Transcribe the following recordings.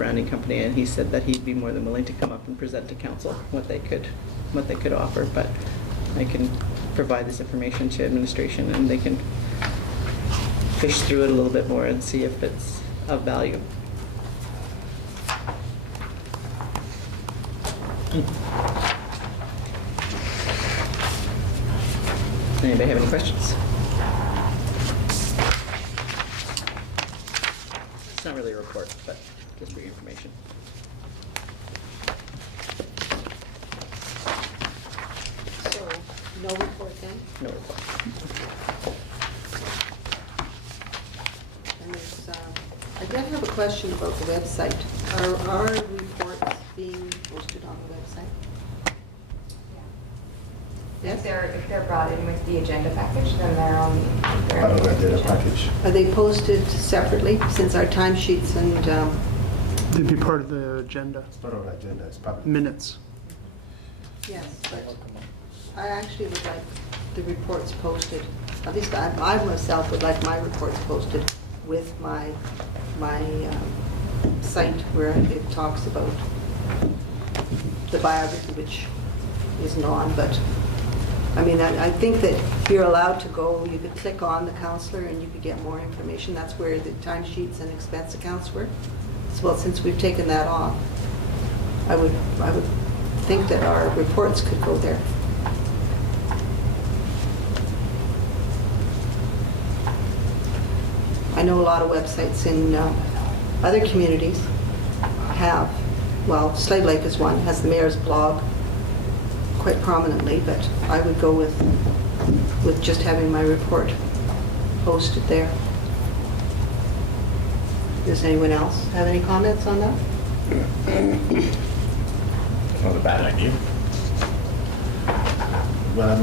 branding company, and he said that he'd be more than willing to come up and present to council what they could offer. But I can provide this information to administration, and they can fish through it a little bit more and see if it's of value. Anybody have any questions? It's not really a report, but just for your information. So, no report then? No report. And there's, I did have a question about the website. Are our reports being posted on the website? Yes? If they're brought in with the agenda package, then they're on the Part of the agenda package. Are they posted separately since our timesheets and, They'd be part of the agenda, It's part of the agenda, it's part of minutes. yes, but I actually would like the reports posted. At least I myself would like my reports posted with my site where it talks about the biography, which isn't on, but I mean, I think that you're allowed to go, you could click on the counselor and you could get more information. That's where the timesheets and expense accounts were. Well, since we've taken that off, I would think that our reports could go there. I know a lot of websites in other communities have, well, Slave Lake is one, has the mayor's blog quite prominently, but I would go with just having my report posted there. Does anyone else have any comments on that? Not a bad idea. Well,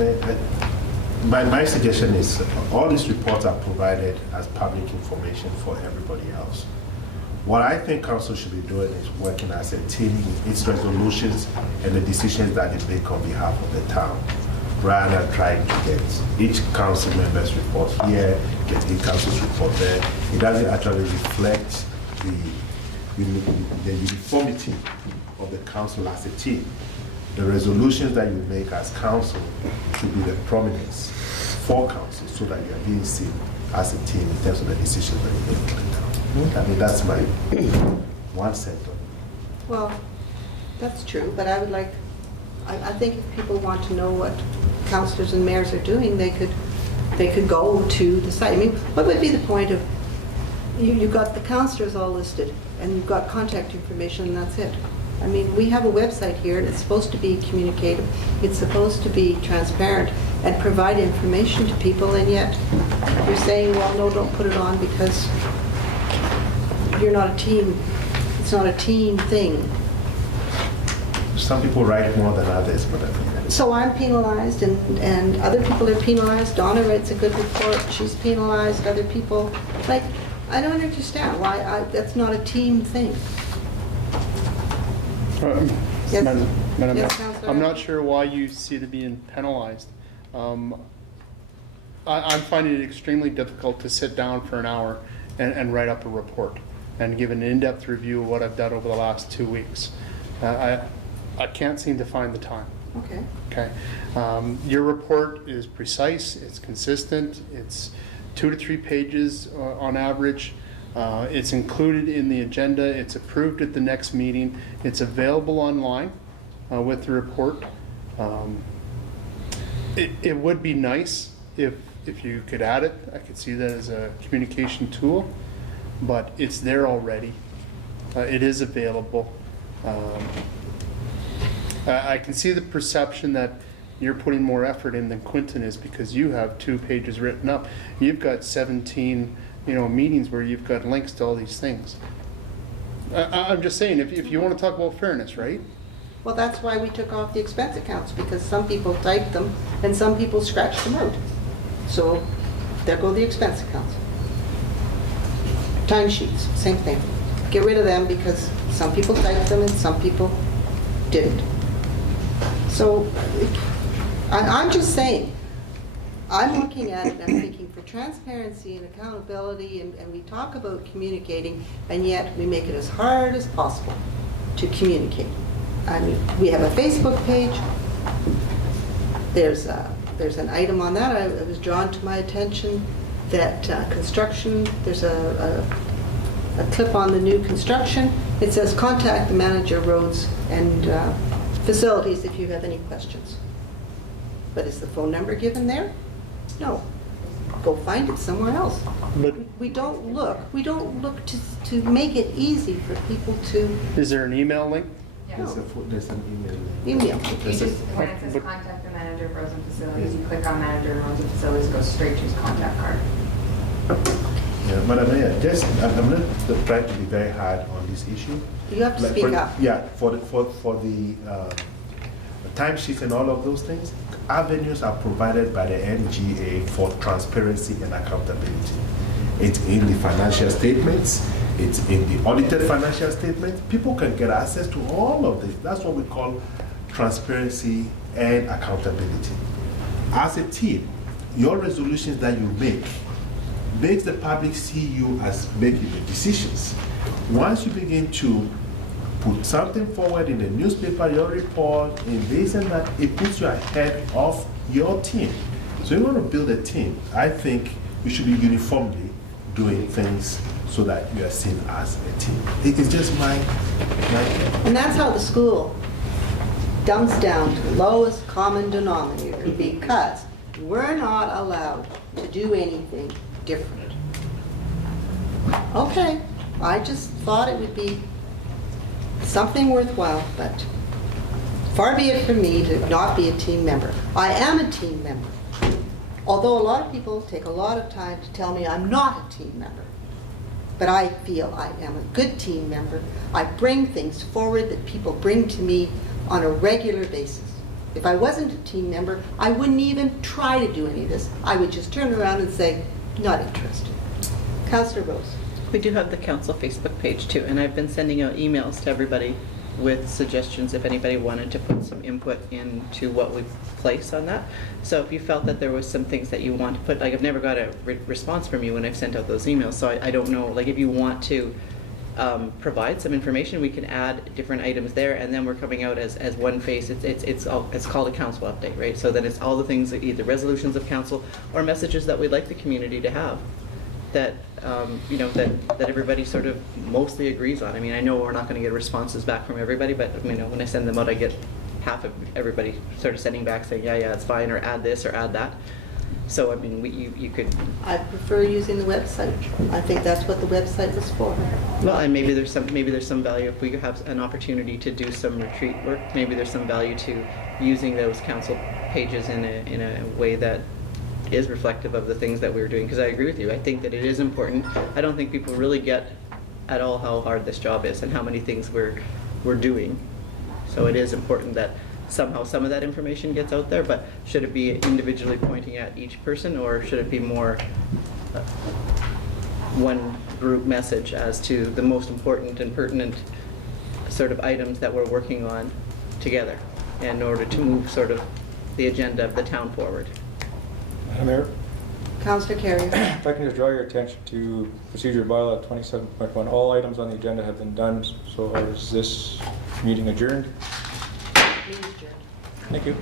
my suggestion is all these reports are provided as public information for everybody else. What I think council should be doing is working as a team with its resolutions and the decisions that it make on behalf of the town, rather than trying to get each council member's report here, get each council's report there. It doesn't actually reflect the uniformity of the council as a team. The resolutions that you make as council should be the prominence for council so that you are being seen as a team in terms of the decisions that you make for the town. I mean, that's my 1 cent on it. Well, that's true, but I would like, I think if people want to know what councillors and mayors are doing, they could go to the site. I mean, what would be the point of, you've got the councillors all listed, and you've got contact information, and that's it. I mean, we have a website here, and it's supposed to be communicative, it's supposed to be transparent, and provide information to people, and yet you're saying, well, no, don't put it on because you're not a team. It's not a team thing. Some people write more than others, but I think that is. So I'm penalized and other people are penalized. Donna writes a good report, she's penalized, other people. Like, I don't understand why that's not a team thing. Yes. Madam Mayor, Councillor. I'm not sure why you see it being penalized. I'm finding it extremely difficult to sit down for an hour and write up a report and give an in-depth review of what I've done over the last 2 weeks. I can't seem to find the time. Okay. Okay. Your report is precise, it's consistent, it's 2 to 3 pages on average. It's included in the agenda, it's approved at the next meeting, it's available online with the report. It would be nice if you could add it. I could see that as a communication tool, but it's there already. It is available. I can see the perception that you're putting more effort in than Quinton is because you have 2 pages written up. You've got 17, meetings where you've got links to all these things. I'm just saying, if you want to talk about fairness, right? Well, that's why we took off the expense accounts, because some people typed them and some people scratched them out. So there go the expense accounts. Timesheets, same thing. Get rid of them because some people typed them and some people didn't. So I'm just saying, I'm looking at it and I'm thinking for transparency and accountability, and we talk about communicating, and yet we make it as hard as possible to communicate. I mean, we have a Facebook page. There's an item on that. It was drawn to my attention that construction, there's a clip on the new construction. It says, contact the manager roads and facilities if you have any questions. But is the phone number given there? No. Go find it somewhere else. But We don't look to make it easy for people to is there an email link? Yeah. There's an email. email. You just, when it says But- contact the manager of roads and facilities, you click on manager of roads and facilities, it goes straight to his contact card. Yeah, Madam Mayor, I'm not trying to be very hard on this issue. You have to Like speak for- up. Yeah, for the timesheets and all of those things, avenues are provided by the NGA for transparency and accountability. It's in the financial statements, it's in the audited financial statements. People can get access to all of this. That's what we call transparency and accountability. As a team, your resolutions that you make makes the public see you as making the decisions. Once you begin to put something forward in the newspaper, your report, in this and that, it puts you ahead of your team. So you want to build a team. I think you should be uniformly doing things so that you are seen as a team. It's just my And that's how the school dumps down to the lowest common denominator, because we're not allowed to do anything different. Okay, I just thought it would be something worthwhile, but far be it from me to not be a team member. I am a team member, although a lot of people take a lot of time to tell me I'm not a team member. But I feel I am a good team member. I bring things forward that people bring to me on a regular basis. If I wasn't a team member, I wouldn't even try to do any of this. I would just turn around and say, not interested. Councillor Rose. We do have the council Facebook page too, and I've been sending out emails to everybody with suggestions if anybody wanted to put some input into what we place on that. So if you felt that there was some things that you want to put, like I've never got a response from you when I've sent out those emails, so I don't know, like if you want to provide some information, we can add different items there, and then we're coming out as one face. It's called a council update, right? So then it's all the things, either resolutions of council or messages that we'd like the community to have, that that everybody sort of mostly agrees on. I mean, I know we're not going to get responses back from everybody, but when I send them out, I get half of everybody sort of sending back saying, yeah, it's fine, or add this or add that. So I mean, you could. I prefer using the website. I think that's what the website was for. Well, and maybe there's some value if we have an opportunity to do some retreat work. Maybe there's some value to using those council pages in a way that is reflective of the things that we're doing. Because I agree with you. I think that it is important. I don't think people really get at all how hard this job is and how many things we're doing. So it is important that somehow some of that information gets out there, but should it be individually pointing at each person, or should it be more one group message as to the most important and pertinent sort of items that we're working on together in order to move sort of the agenda of the town forward? Madam Mayor, Councillor Carrier. if I can just draw your attention to procedure bylaw 27.1. All items on the agenda have been done, so is this meeting adjourned? Please, Chair. Thank you.